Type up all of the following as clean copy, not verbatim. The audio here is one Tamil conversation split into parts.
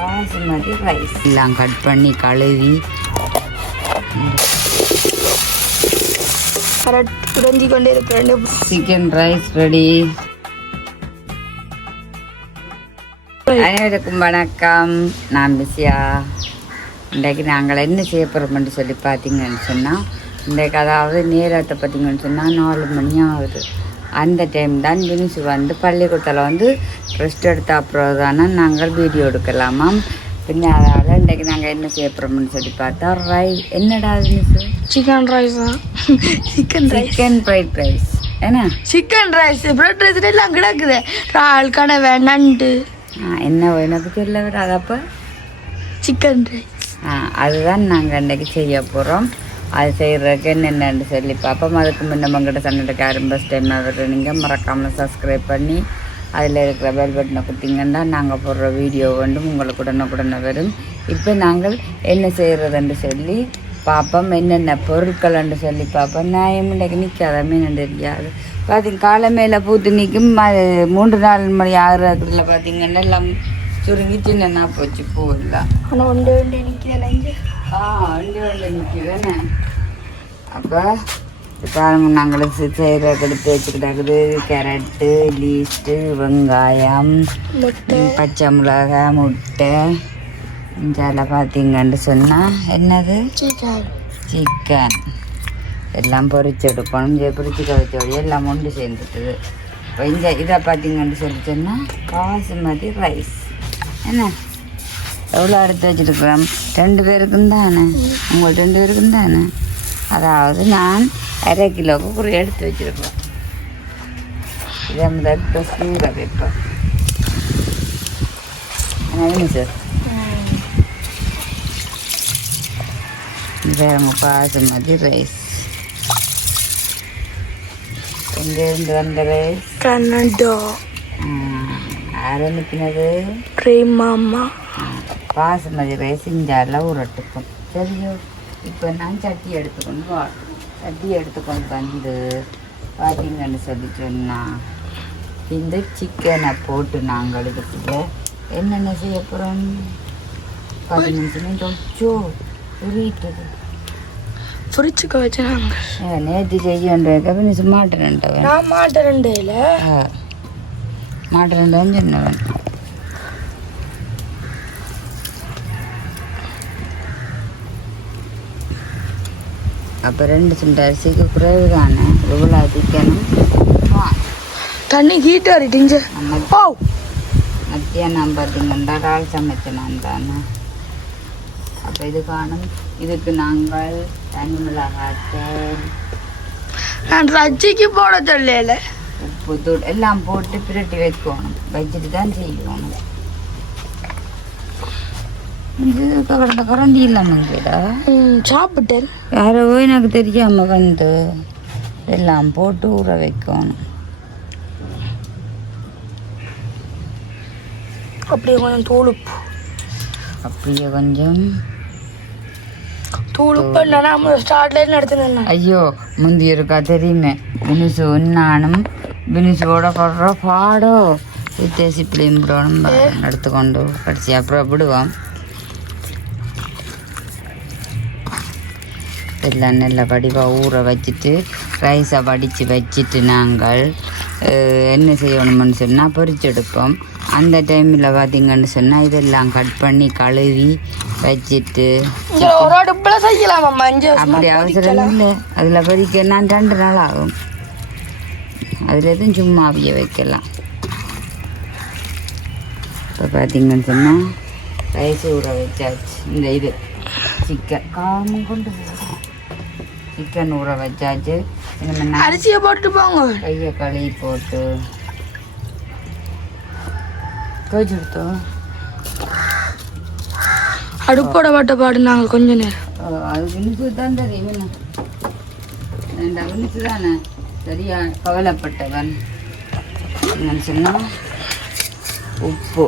பாசுமதி ரைஸ் எல்லாம் கட் பண்ணி கழுவி உடைஞ்சி கொண்டே இருக்கிறேன். Chicken rice ready. அனைவருக்கும் வணக்கம், நான் பிஸியா. இன்றைக்கு நாங்கள் என்ன செய்ய போகிறோம்னு சொல்லி பார்த்தீங்கன்னு சொன்னால், இன்றைக்கு அதாவது நேரத்தை பார்த்தீங்கன்னு சொன்னால் 4 மணி ஆகுது. அந்த டைம் தான் வினிசு வந்து பள்ளிக்கூடத்தில் வந்து ரெஸ்ட் எடுத்த அப்புறம் தானே நாங்கள் வீடியோ எடுக்கலாமாம். பின்ன அதாவது இன்றைக்கு நாங்கள் என்ன செய்ய போகிறோம்னு சொல்லி பார்த்தா என்னடா வினிசு? சிக்கன் ரைஸ் தான். Chicken fried rice. என்ன சிக்கன் ரைஸ் ஃப்ரைட் ரைஸ் எல்லாம் கிடக்குது. இறால், கனவை, நண்டு, என்ன எனக்கு சொல்ல வராது. அப்போ சிக்கன் ரைஸ் அதுதான் நாங்கள் இன்றைக்கி செய்ய போகிறோம். அது செய்கிறதுக்கு என்னென்னு சொல்லி பார்ப்போம். அதுக்கு முன்ன மங்கிட்ட சன்னட்டுக்கு ஆரம்ப டைம் வர நீங்கள் மறக்காமல் சப்ஸ்கிரைப் பண்ணி அதில் இருக்கிற பெல் பட்டனை கொடுத்தீங்கன்னா நாங்கள் போடுற வீடியோ வந்து உங்களுக்கு உடனுக்குடனே வரும். இப்போ நாங்கள் என்ன செய்கிறதுன்னு சொல்லி பார்ப்போம். என்னென்ன பொருட்கள்ன்னு சொல்லி பார்ப்போம். நான் இன்றைக்கு நிற்காத மீன் தெரியாது. பார்த்திங்க காலை மேலே பூத்து நிற்கும். 3-4 மணி ஆகிறதுல பார்த்திங்கன்னா எல்லாம் சுருங்கி சின்னன்னா போச்சு பூ இல்லை. ஆனால் ஒன்று நிற்கிறேன். ஒன்று நிற்கிறேன்னு. அப்போ பாருங்க, நாங்கள் செய்கிற எடுத்து வச்சுக்கிட்டாக்குது. கேரட்டு, லீஸ்ட்டு, வெங்காயம், பச்சை மிளகாய், முட்டை. இஞ்சால பார்த்தீங்கன்னு சொன்னால் என்னது சிக்கன் எல்லாம் பொரிச்சு எடுக்கணும். பொரிச்சு கழிச்சோடைய எல்லாம் ஒன்று சேர்ந்துட்டுது. இப்போ இதை பார்த்தீங்கன்னு சொல்லி சொன்னால் பாசுமதி ரைஸ். என்ன எவ்வளோ எடுத்து வச்சுருக்குறோம்? 2 பேருக்கும் தானே, உங்கள் 2 பேருக்கும் தானே. அதாவது நான் 1/2 கிலோவுக்கு குறி எடுத்து வச்சுருக்கோம். இதை முதல் இப்போ சூற வைப்போம். என்ன சார் வேறு பாசுமதி ரைஸ். எங்கேருந்து வந்த ரைஸ்? கன்னடா. யார் அனுப்பினது? மாமா. பாசுமதி ரைஸ் இஞ்சால உரட்டுக்கும். சரியோ? இப்போ நான் சட்டி எடுத்துக்கொண்டு வந்து பார்த்தீங்கன்னு சொல்லி சொன்னால் இந்த சிக்கனை போட்டு நாங்கள் இதுக்குள்ள என்னென்ன செய்ய போகிறோம்? 10 நிமிஷமே தொச்சோ உரிட்டுது. பொரிச்சுக்க வச்சாங்க. நேற்று செய்யன்றக்க பின்ன மாட்டேன்ட்டவன். நான் மாட்டேன்டையில மாட்டேன்டவன் சொன்னவன். அப்போ 2 சுண்டு அரிசிக்கு குறைவு தானே, இவ்வளோ அதிக்கணும். தண்ணி ஹீட் ஆகிட்டுங்க. மத்தியானம் பார்த்தீங்கன்னா கால் சமைச்சனான் தானே. அப்போ இது காணும். இதுக்கு நாங்கள் தனி மிளகாய்த்தூள், நான் ரஜிக்கு போட சொல்லல, உப்பு தூள் எல்லாம் போட்டு பிரட்டி வைக்கணும். வச்சுட்டு தான் செய்யணும். இது கரண்டி இல்லாமங்கடா சாப்பிட்டேன். யாரோ எனக்கு தெரியாம வந்து எல்லாம் போட்டு ஊற வைக்கணும். அப்படியே கொஞ்சம் தூளுப்பு, அப்படியே கொஞ்சம் தூளுப்பு. நம்ம ஸ்டார்ட்ல நடத்தினேன். ஐயோ முந்தி இருக்கா தெரியுமே, வினிசு நானும் வினிசுவோட படுற பாடோ வித்தியாசி பிள்ளையும் விடணும் எடுத்துக்கொண்டு கடைசி அப்புறம் விடுவோம். எல்லாம் நல்லா வடிவாக ஊற வச்சுட்டு ரைஸை வடித்து வச்சுட்டு நாங்கள் என்ன செய்யணும்னு சொன்னால் பொரிச்செடுப்போம். அந்த டைமில் பார்த்திங்கன்னு சொன்னால் இதெல்லாம் கட் பண்ணி கழுவி வச்சுட்டு அப்படி அவசரம் இல்லை. அதில் பொரிக்க நான் 2 நாள் ஆகும். அதில் எதுவும் சும்மா அவிய வைக்கலாம். இப்போ பார்த்திங்கன்னு சொன்னால் ரைஸ் ஊற வச்சாச்சு. இந்த இது சிக்கன் காமம் கொண்டு சிக்கன் ஊற வச்சாச்சு. அரிசியை போட்டு போங்க, கையை கழுவி போட்டு வச்சுருத்தோம். அடுப்போட பாட்ட பாடுனாங்க கொஞ்ச நேரம். அது வினிசு தான் தெரியும். என்ன வினிசு தானே சரியா கவலைப்பட்டவன். என்னன்னு சொன்னால் உப்பு,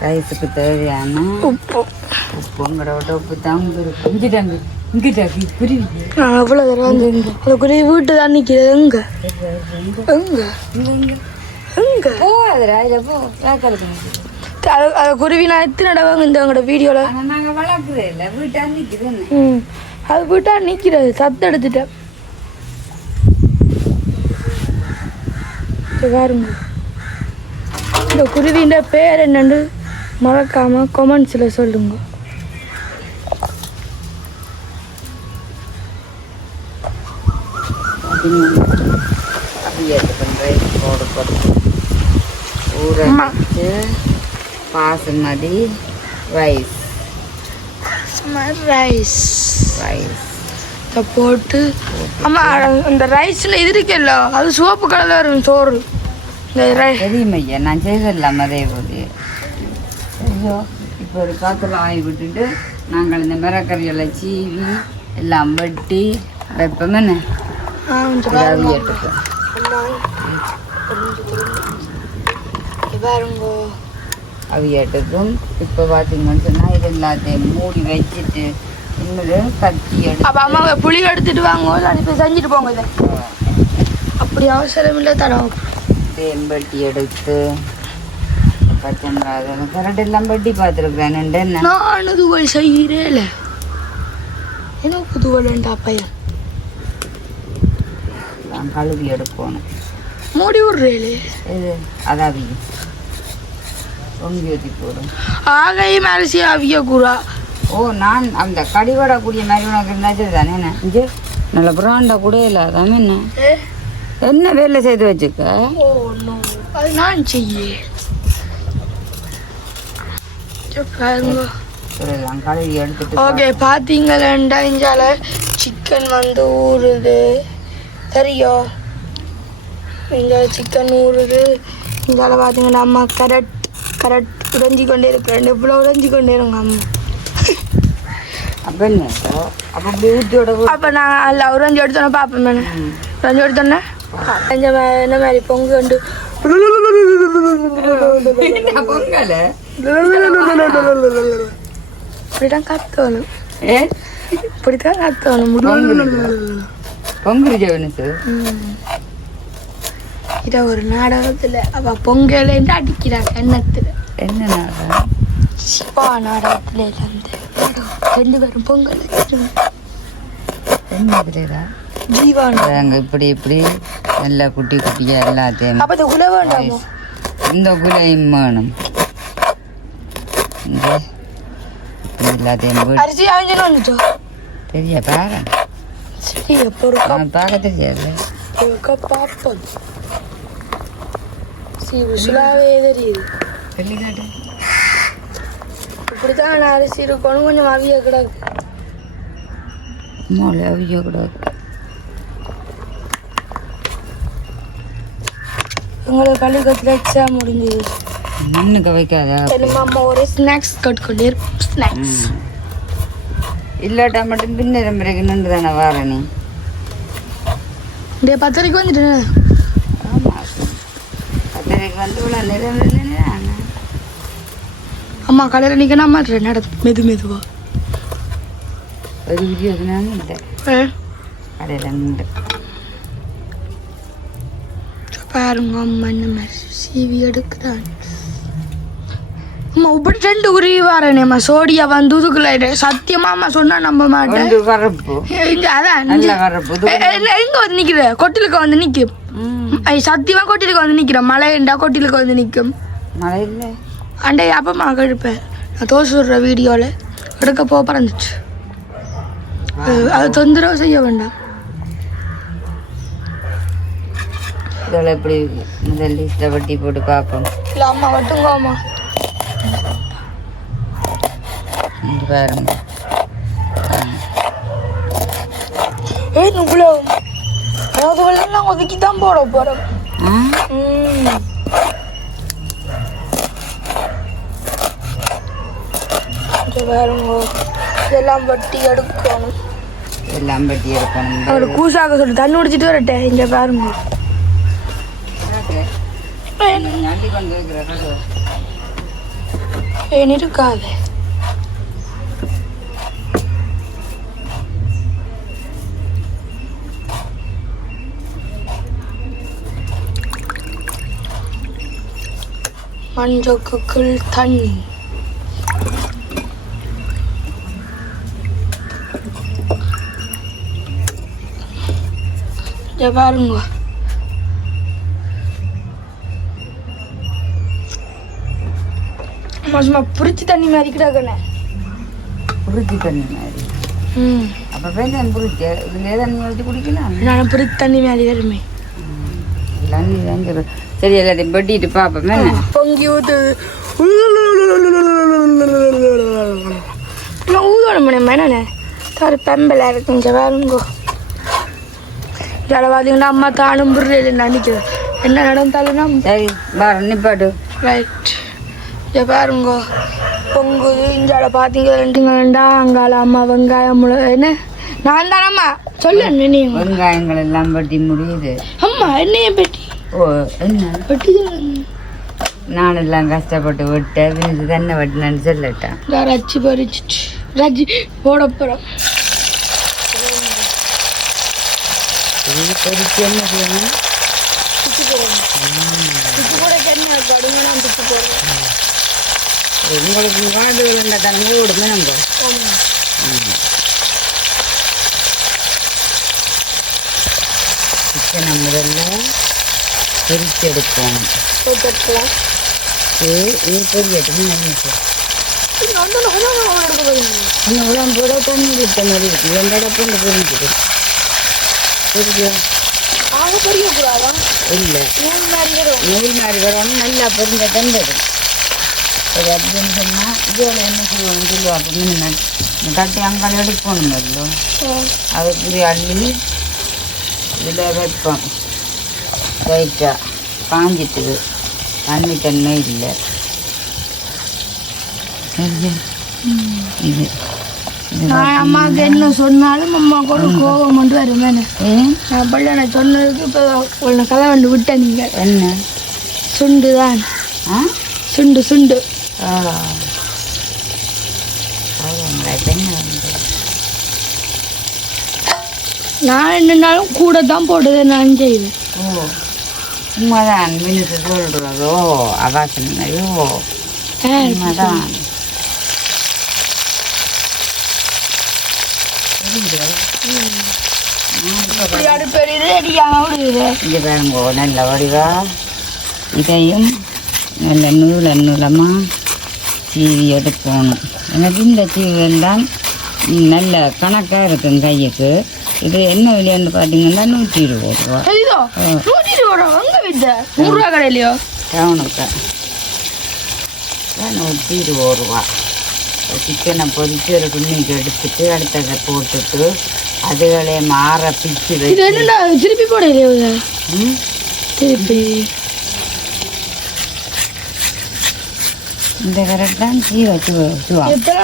ரைஸுக்கு தேவையான உப்புங்கிற உப்பு தான் இருக்கும். இங்கிட்ட குருவி அவ்வளோ தூரம் வந்து அந்த குருவி வீட்டு தான் நிற்கிறது எங்க எங்க எங்க போகாதுடா இதில் போ வேக்கலுக்கு அது குருவி நான் எத்தனை தடவை இந்த எங்களோட வீடியோவில் ஆனால் நாங்கள் வளர்க்குறே இல்லை வீட்டாக நிற்குதுன்னு அது வீட்டா நிற்கிறது சத்து எடுத்துட்டேன் பாருங்க இந்த குருவின்ற பேர் என்னன்னு மறக்காம கமெண்ட்ஸில் சொல்லுங்க. பாசுமதி ரைஸ் ரைஸ் ரைஸ் போட்டு ஆமாம் இந்த ரைஸில் இது இருக்குல்ல அது சிவப்பு கலரில் இருக்கும் சோறு இந்த ரைஸ் தெரியுமையா நான் செய்திடலாம் அதே போது ஐயோ இப்போ ஒரு காற்றுல ஆகி விட்டுட்டு நாங்கள் இந்த மிரக்கறிகளை சீவி எல்லாம் வெட்டி வைப்போமே அவியட்டுக்கும் இப்போ பார்த்தீங்கன்னு சொன்னால் இது எல்லாத்தையும் மூடி வச்சுட்டு இன்னொரு கத்தி எடுத்து அப்போ அம்மா புளி எடுத்துட்டு வாங்க இப்போ செஞ்சுட்டு போங்க இதை அப்படி அவசரம் இல்லை தரோம் தேம்பட்டி எடுத்து பச்சை மிளகாய் கரெக்ட் எல்லாம் வெட்டி பார்த்துருக்குறேன் என்ன நான் துவல் செய்கிறேன் எனக்கு துவல்ண்டா பையன் நான் கழுவி எடுக்கணும் மூடி விட்றேலே இது அதாவி பொங்கி ஊற்றி போடும் ஆகையும் அரிசி அவிய கூறா ஓ நான் அந்த கடிவடக்கூடிய மாதிரி உனக்கு இருந்தாச்சு தானே என்ன இங்கே நல்ல பிராண்டா கூட இல்லை அதாமே என்ன என்ன வேலை செய்து வச்சுக்க ஓ நோ அது நான் செய்ய கழுவி எடுத்துட்டு ஓகே பார்த்தீங்களா இஞ்சால சிக்கன் வந்து ஊறுது சரியோ இஞ்சால சிக்கன் ஊறுது இஞ்சால பார்த்தீங்கன்னா அம்மா கரெக்ட் உடைஞ்சி கொண்டே இருக்கிறேன் இவ்வளோ உடைஞ்சி கொண்டே இருங்க அம்மா அப்போ என்ன அப்போ ஊற்றியோட அப்போ நான் அதில் உறைஞ்சி எடுத்தோன்னே பார்ப்பேன் மேடம் உறைஞ்சி எடுத்தோன்னே என்ன மாதிரி பொங்கு கொண்டு பொங்கல இப்படிதான் கத்தணும் இப்படித்தான் கத்தணும் பொங்கல் ஜெவனுக்கு இதை ஒரு நாடகத்தில் அவ பொங்கலேருந்து அடிக்கிறாங்க எண்ணத்தில் என்ன நாடகம் சிவா நாடகத்தில் இருந்து ரெண்டு பேரும் பொங்கல் என்ன ஜீவா அங்கே இப்படி இப்படி எல்லா குட்டி குட்டியாக எல்லாத்தையும் அப்போ இந்த குலை வேண்டாமோ இந்த குலையும் வேணும் இங்கே எல்லாத்தையும் அரிசி அவிஞ்சு வந்துட்டோம் தெரிய பாரு சரி எப்போ ஒரு பார்க்க தெரியாது பார்ப்போம் ருசுலாவே தெரியுது வெள்ளிக்காட்டு இப்படித்தான் அரிசி இருக்கணும் கொஞ்சம் அவிய கிடக்கு மோளை அவிய கூடாது உங்களுக்கு பள்ளிக்கூடத்தில் எக்ஸாம் முடிஞ்சது மண்ணுக்கு வைக்காதா அம்மா ஒரு ஸ்நாக்ஸ் கட்டுக்கொண்டே ஸ்நாக்ஸ் இல்லாட்டா மட்டும் பின்னரம் பிறகு நின்று தானே வர நீ டே 10:30 வந்துட்டேன் ஆமாம் 10:30 வந்து இவ்வளோ நேரம் இல்லைன்னு அம்மா கடையில் நிற்கணும் அம்மா நட மெதுவா ஒரு வீடியோ நான் இல்லை கடையில் நின்று பாருங்க அம்மா இந்த மாதிரி சிவி எடுக்கிறான் அம்மா இப்படி 2 உருவி வரேனேம்மா சோடியா வந்து உதுக்குள்ள சத்தியமா அம்மா சொன்னா நம்ப மாட்டேன் இங்க அதான் எங்க வந்து நிக்கிற கொட்டிலுக்கு வந்து நிக்கும் சத்தியமா கொட்டிலுக்கு வந்து நிக்கிறேன் மழைண்டா கொட்டிலுக்கு வந்து நிக்கும் மழை இல்லை அண்டே அப்பமா கழுப்பேன் நான் தோசை சுடுற வீடியோவில் எடுக்க பறந்துச்சு அது தொந்தரவு செய்ய வேண்டாம் இதோட எப்படி முதல் லிஸ்ட்டை வட்டி போட்டு பார்ப்போம் இல்லை அம்மா வட்டுங்க அம்மா இங்கே பாருங்க இவ்வளோ அதாவது நான் ஒதுக்கி தான் போட போகிறேன் பாருங்க இதெல்லாம் வட்டி எடுக்கணும் எல்லாம் வட்டி எடுக்கணும் அவர் கூசாக சொல்லி தண்ணி குடிச்சிட்டு வரட்டேன் இங்கே பாருங்க கொண்டு ஏன் இருக்காது மஞ்சக்குள் தண்ணி. இதை பாருங்க. சும்மா புரிச்சு தண்ணி மாதிரி கிடக்கண்ணே. புரிச்சு தண்ணி மாதிரி. அப்போ வேண்டாம் புரிச்சு இதில் ஏதாவது ஊற்றி குடிக்கலாம். நான் புரிச்சு தண்ணி மாதிரி வருமே. சரி எல்லாத்தையும் வெட்டிட்டு பார்ப்போமே. பொங்கி ஊற்று ஊதணும் என்னண்ணே சார் பெம்பலாக இருக்குங்க வேறுங்கோ. இதில் பார்த்தீங்கன்னா அம்மா தானும் புரியல நினைக்கிறேன். என்ன நடந்தாலும் சரி பாரு நிப்பாட்டு. ரைட். இதை பாருங்கோ பொங்குது. இஞ்சால பார்த்தீங்க அங்கால அம்மா வெங்காயம் என்ன நான் தானம்மா சொல்ல நினைவு வெங்காயங்கள் எல்லாம் வெட்டி முடியுது. அம்மா என்னைய பெட்டி. ஓ என்ன வெட்டி நான் எல்லாம் கஷ்டப்பட்டு விட்டு தண்ணி வெட்டினு சொல்லட்டேன். ரச்சி பறிச்சிட்டு ரச்சி போட போகிறோம். பொறிச்சு என்ன செய்யணும்? சுற்றி போடுறோம். சுற்றி போட என்ன கடுங்க நான் சுற்றி போடுறேன். உங்களுக்கு காடு வேண்ட தண்ணி விடுமே நம்ம. சிக்கனை முதல்ல பொரிச்சு எடுக்கணும். நீ பொரியட்டுமே நினைச்சு உடம்பு கூட தண்ணி விட்ட மாதிரி இருக்கு. வெங்கட பொண்ணு பொரிஞ்சுது பொரியக்கூடாதா? இல்லை நூல் மாதிரி வரணும். நல்லா பொரிஞ்ச தந்தது. சரி அப்படின்னு சொன்னால் இதில் என்ன செய்வோம் சொல்லுவாங்க. தட்டி அங்கால எடுக்கணும் இல்லோ அதுக்கு அள்ளி இதில் வைப்போம். லைட்டாக காஞ்சிட்டுது. தண்ணி தண்ணே இல்லை. இது நான் அம்மாவுக்கு என்ன சொன்னாலும் அம்மா கூட கோபம் கொண்டு வருமே. நான் பள்ள நான் சொன்னதுக்கு இப்போ உன்னை கதை வந்து விட்டேன். நீங்கள் என்ன சுண்டு தான். சுண்டு சுண்டு. நான் என்னன்னாலும் கூட தான் போட்டது நான் செய்வேன். ஓ உண்மைதான் மினிட்டு சொல்கிறதோ அகாசனையோ உண்மைதான். இங்கே பாருங்கோ நல்ல வடிவா இதையும் நல்ல நூலமாக சீவி எடுக்கணும். எனக்கு இந்த சீவன் தான் நல்ல கணக்காக இருக்கும் கையுக்கு. இது என்ன விலையான்னு பார்த்தீங்கன்னா 120 ரூபா. 100 ரூபா கடையிலையோ டவுனுக்கு 120 ரூபா. சிக்கனை பொரிச்சு ஒரு குண்ணிக்கு எடுத்துட்டு அடுத்ததை போட்டுட்டு அதுகளே மாற பிச்சு வச்சு திருப்பி போடையிலையோ திருப்பி இந்த கரெக்ட் தான் சீ வச்சு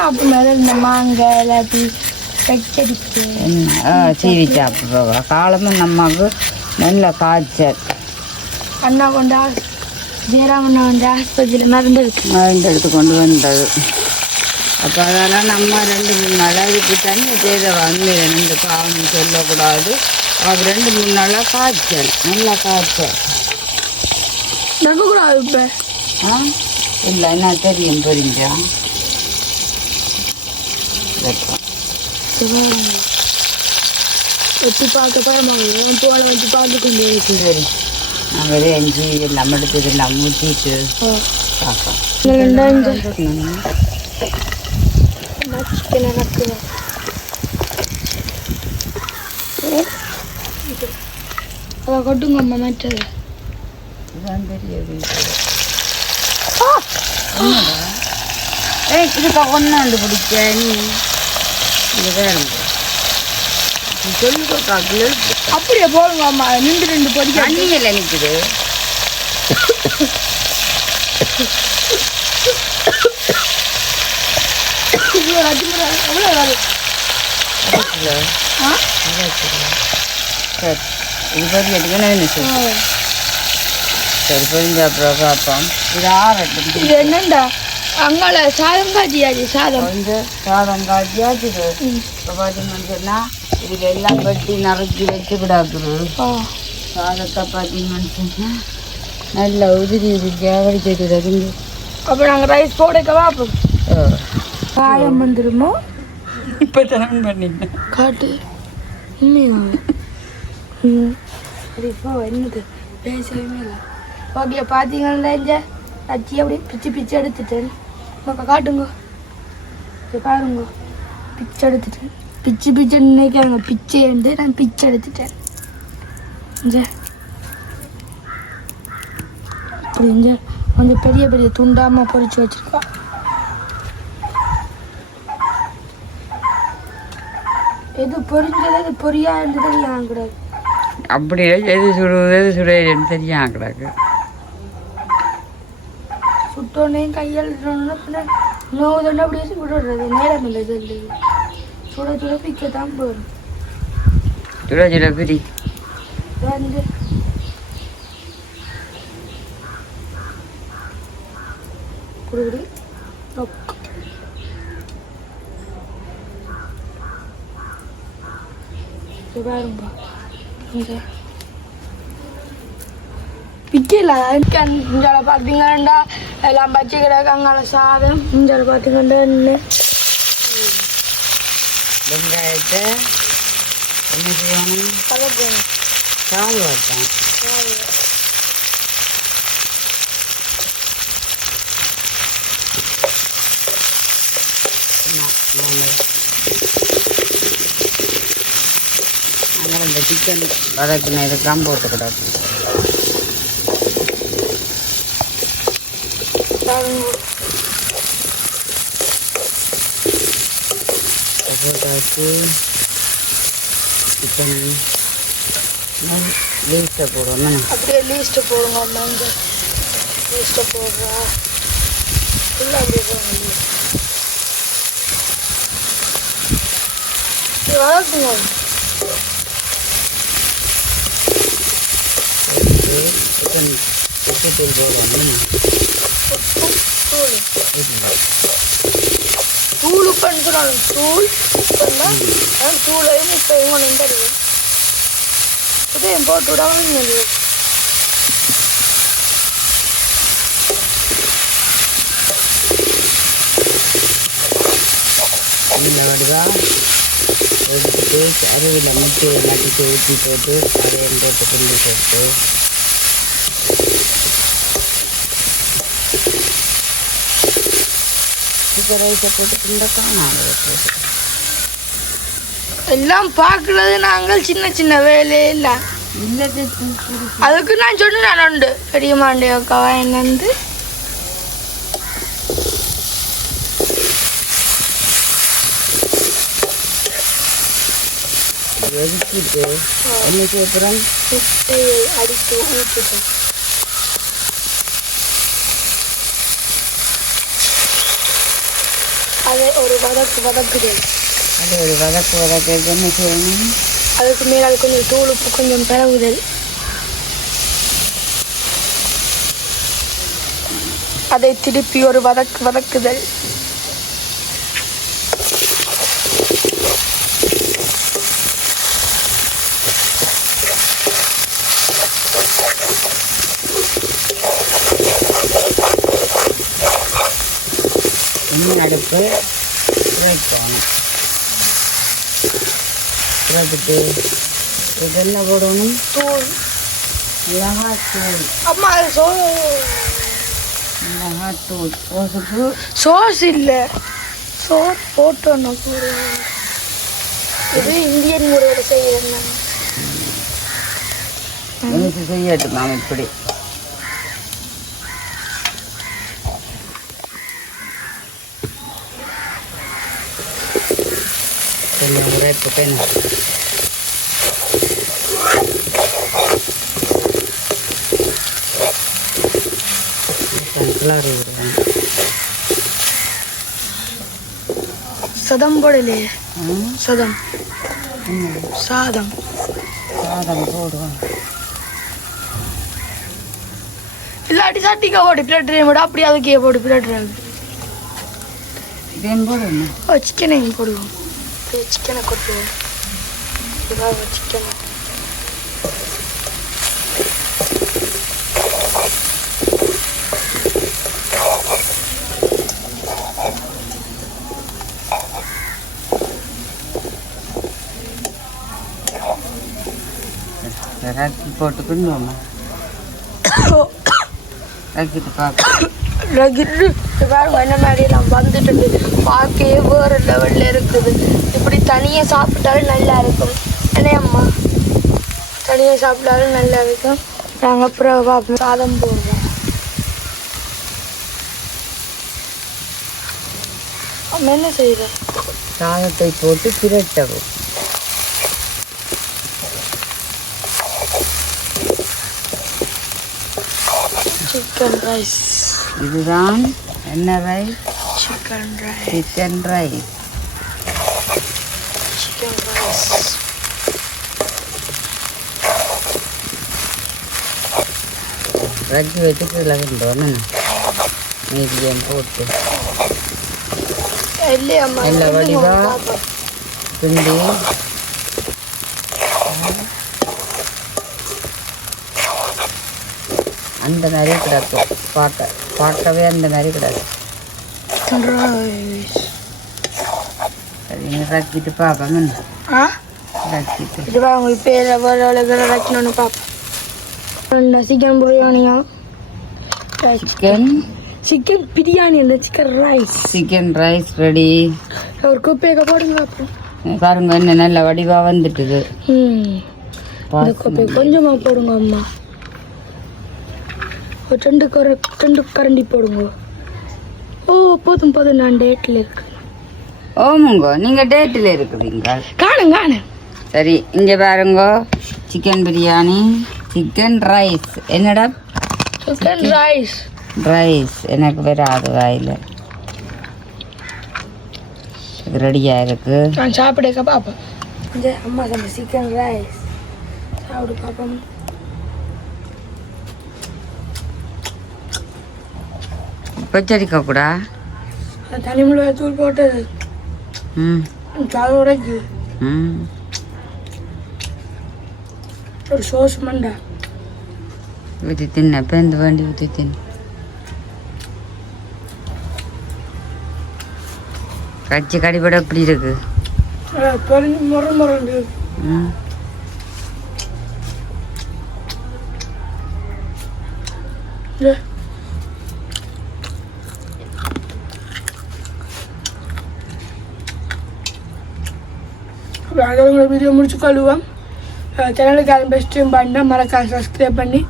அப்போ மேலே இந்த மாங்காய் எல்லாத்தையும் கச்சடிச்சு என்ன சீவி சாப்பிட்றோம். காலமும் நம்மக்கு நல்ல காய்ச்சல். அண்ணா கொண்டு ஜெயராமண்ணா வந்து ஆஸ்பத்திரியில் மருந்து கொண்டு வந்தது. அப்போ அதெல்லாம் நம்ம 2-3 நாளாக இதுக்கு தண்ணி செய்த வந்து 2 பாவம் சொல்லக்கூடாது. அது 2-3 நாளாக காய்ச்சல் நல்லா காய்ச்சல் நம்பக்கூடாது. இப்போ இல்லை என்ன தெரியும் புரிஞ்சா வச்சு பார்க்க பரமாங்க போல வச்சு பார்த்து கொண்டு இருக்கு. சரி நாங்கள் எஞ்சி எல்லாம் எடுத்து எல்லாம் ஊற்றிட்டு பார்ப்போம். சிக்கன் எனக்கு அதை கொட்டுங்க அம்மா மற்றது இதுதான் தெரியாது. இதுக்கா ஒன்று பிடிச்ச நீ இது வேணும் சொல்லுக்கா. அப்படியே போடுங்க அம்மா. 2 பொடிக்க தண்ணியில் நிற்குது. எவ்வளோ வரும்? சரி இது பொரியதுக்கு என்ன சார்? சரி பொரிஞ்ச அப்புறம் பார்ப்போம். இது ஆறட்டும். இது என்னண்டா அங்கால சாதம் காய்ச்சியாச்சு. சாதம் கொஞ்சம் சாதம் காய்ச்சியாச்சு. இப்போ பார்த்தீங்கன்னு சொன்னால் இதுக்கு எல்லாம் வெட்டி நறுக்கி வச்சு விடாக்குது. சாதத்தை பார்த்தீங்கன்னு சொன்னால் நல்லா உதிரி உதிரியாக வடிச்சு அப்போ நாங்கள் ரைஸ் போடக்கவா அப்போ காயம் வந்துடுமோ இப்போ தான் பண்ணிட்டேன் காட்டு உண்மையாக அது இப்போ என்னது பேசவே இல்லை ஓகே பார்த்தீங்கன்னா இந்த அச்சி அப்படி பிச்சு பிச்சு எடுத்துட்டேன் மக்கா காட்டுங்க இப்போ பாருங்க பிச்சு எடுத்துட்டேன் பிச்சு பிச்சு நினைக்காங்க பிச்சை வந்து நான் பிச்சு எடுத்துட்டேன் அப்படி கொஞ்சம் பெரிய பெரிய துண்டாமல் பொறிச்சு வச்சிருக்கா எது பொரிஞ்சது எது பொரியாதுன்றது ஏன் கூடாது அப்படியே எது சுடுவது எது சுடையன்னு தெரியும் கிடக்கு சுட்டோன்னே கையால் பின்ன நோவு தண்டை அப்படியே விடுறது நேரம் இல்லை இது சுட சுட பிக்கத்தான் போகும் சுட சுட பிரி வந்து குடுகுடி நொக்கு பாருங்க இங்கே பிக்கல இங்கே பார்த்தீங்கன்னா எல்லாம் பச்சை கிடக்காங்க சாதம் இங்கே பார்த்தீங்கன்னா வெங்காயத்தை என்ன செய்யணும் கால் வட்டேன் அதனால் இந்த சிக்கன் வதக்கின இதுக்கெல்லாம் போட்டுக்கூடாது போட்டு வச்சு சிக்கன் லீஸ்ட்டை போடுவோம் அப்படியே லீஸ்ட்டை போடுங்க மஞ்சள் லீஸ்ட்டை போடுறா இல்லை அப்படியே போடுங்க வளர்க்குங்க சிக்கன் உப்புத்தூள் போடுவோம் தூள் உப்புன்னு சொன்னாலும் தூள் உப்புன்னா தூளையும் உப்பையும் ஒன்று தருது உதயம் போட்டு விடாமல் இந்த வடிவா எடுத்துட்டு அருவியில் முட்டையை நட்டுட்டு ஊற்றி போட்டு அதையும் போட்டு கிண்டி போட்டு சிக்கன் ரைஸை போட்டு கிண்ட காணாது எல்லாம் பார்க்கறது நாங்கள் சின்ன சின்ன வேலையே இல்லை அதுக்கு நான் சொன்னேன் நான் உண்டு பெரிய மாண்டியக்காவா என்னந்து எதுக்கிட்டு என்ன செய்யப்புறம் முட்டையை அடித்து ஊற்றிட்டேன் அதை ஒரு வதக்குதல் அது ஒரு வதக்கு என்ன செய்யணும் அதுக்கு மேலே கொஞ்சம் தூள் உப்பு கொஞ்சம் பரவுதல் அதை திருப்பி ஒரு வதக்குதல் இன்னும் அடுப்பு குறைக்கணும் குறைச்சிட்டு இதெல்லாம் போடணும் தூள் மிளகாத்தூள் அம்மா அது மிளகாத்தூள் சோசுக்கு சோஸ் இல்லை சோஸ் போட்டோம் இது இந்தியன் முறையில் செய்யணும் எனக்கு செய்யட்டும் நாம் இப்படி போட்டேன் கிளாரி விடுவேன் சதம் போடலையே சதம் சாதம் சாதம் போடுவோம் இல்லாட்டி சட்டிக்கா போட்டு பிளேட் விட அப்படி அதுக்கே போட்டு பிளேட் இதையும் போடுவோம் சிக்கனையும் போடுவோம் சிக்கனை கொட்டுவோம் சிக்கனை ரக்கி போட்டுக்கணுமா ரக்கிட்டு பார்க்க ரகிட்டு பாருங்க என்ன மாதிரிலாம் வந்துட்டு பார்க்கவே வேறு லெவலில் இருக்குது. இப்படி தனியாக சாப்பிட்டாலும் நல்லா இருக்கும். என்ன அம்மா தனியாக சாப்பிட்டாலும் நல்லா இருக்கும். நாங்கள் அப்புறம் பார்ப்போம் சாதம் போடுறோம். அம்மா என்ன செய்கிறேன்? சாதத்தை போட்டு பிரட்டவும். Chicken rice. இதுதான் என்ன rice? Chicken rice. Chicken rice. Chicken rice. ரக்கி வச்சுட்டு இதில் மீடியம் போட்டு இல்லையம்மா நல்ல வடிவாக கிண்டி அந்த மாதிரி கிடக்கும். பார்க்கவே அந்த மாதிரி கிடக்கும். ரைஸ். சரி ரக்கிட்டு பார்ப்போம். ஆ ரக்கிட்டு இது வாங்க இப்போ எவ்வளோ வைக்கணும்னு பார்ப்போம். சிக்கன் பிரியாணியும் சிக்கன் பிரியாணி இல்லை chicken rice. Chicken rice ready. ஒரு குப்பையை போடுங்க அப்புறம் பாருங்க என்ன நல்ல வடிவாக வந்துட்டுது. இந்த குப்பையை கொஞ்சமாக போடுங்க அம்மா. ஒரு ரெண்டு கரண்டி போடுங்க. ஓ போதும் போதும் நான் டேட்டில் இருக்கு. ஓமுங்க நீங்கள் டேட்டில் இருக்குதுங்க. காணும் சரி இங்கே பாருங்க சிக்கன் பிரியாணி சிக்கன் ரைஸ். என்னடா சிக்கன் ரைஸ். ரைஸ் எனக்கு வராது வாயில். ரெடியாக இருக்கு. நான் சாப்பிடுக்க பார்ப்பேன். இந்த அம்மா சொன்ன சிக்கன் ரைஸ் சாப்பிடு பார்ப்போம். பச்சரிக்கா கூட தனி மிளகாய் தூள் போட்டு சாதம் உடைக்கு ஒரு சோஸ் மண்டா ஊற்றி தின்ன பேந்து வேண்டி ஊற்றி தின்னு. கச்சி கடிபட எப்படி இருக்கு? முரண்டு அதோட வீடியோ முடிச்சு கொள்ளுவோம். சேனலுக்கு அது பெஸ்ட்டும் பண்ணால் மறக்காம சப்ஸ்கிரைப் பண்ணி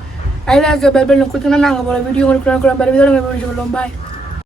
அதில் இருக்க பெல் பட்டன் கொடுத்தோன்னா நாங்கள் போகிற வீடியோ உங்களுக்கு வீடியோ சொல்லுவோம். பாய்.